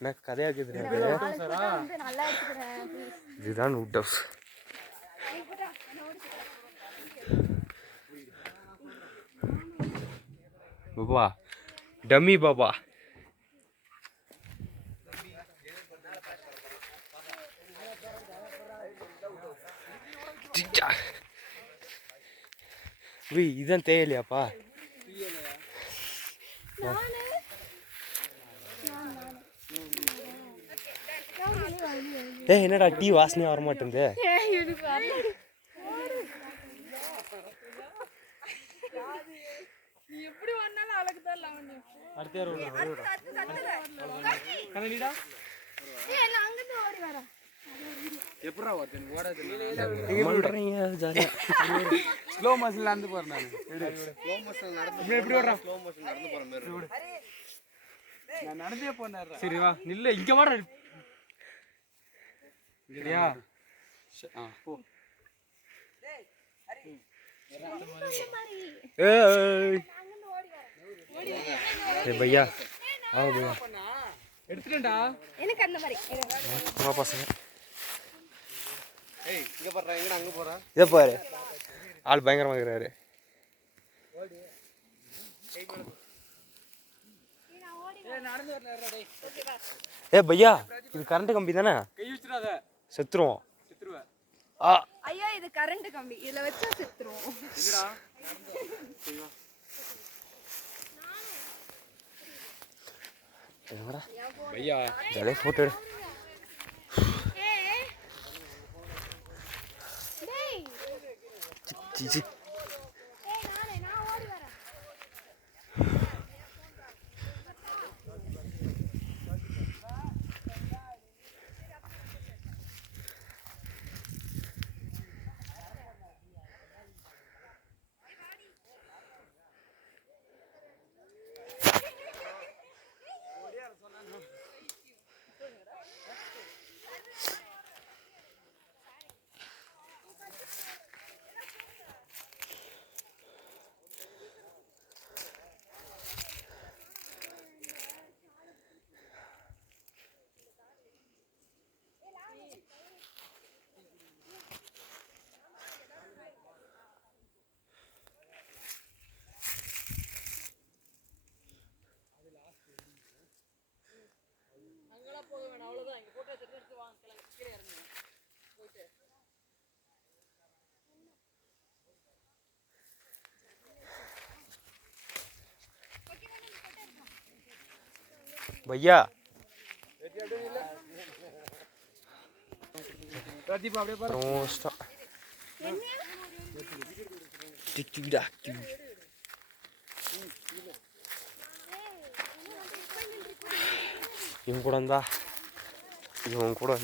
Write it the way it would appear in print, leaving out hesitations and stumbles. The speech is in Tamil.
என்ன கதையா இருக்குது இதுதான் would house. Baba dummy Baba இதுதான் தேவையில்லையாப்பா? என்னடா டீ வாசனையா வர மாட்டேங்குது. சரி வா நில்ல இங்க வாடா. சரியா भैया आओ भैया எடுத்துட்டேன்டா எனக்கு அந்த மாதிரி அம்மா பசங்க. ஏய் இங்க போறா எங்கடா அங்க போறா? இத பாரு ஆள் பயங்கரமா இருக்கறாரு. நடந்து வரலடா டேய். ஏய் भैया இது கரண்ட் கம்பி தானே? கை வச்சிராத செத்துறோம். செத்துருவ. ஐயோ இது கரண்ட் கம்பி இதல வெச்சா செத்துறோம். என்னடா? சரி வா. என்னடா? भैया चले फोटो जी जी भैया प्रदीप அப்படியே பாரு ரோஸ்டா டிக் டிக் டா இவன் கூட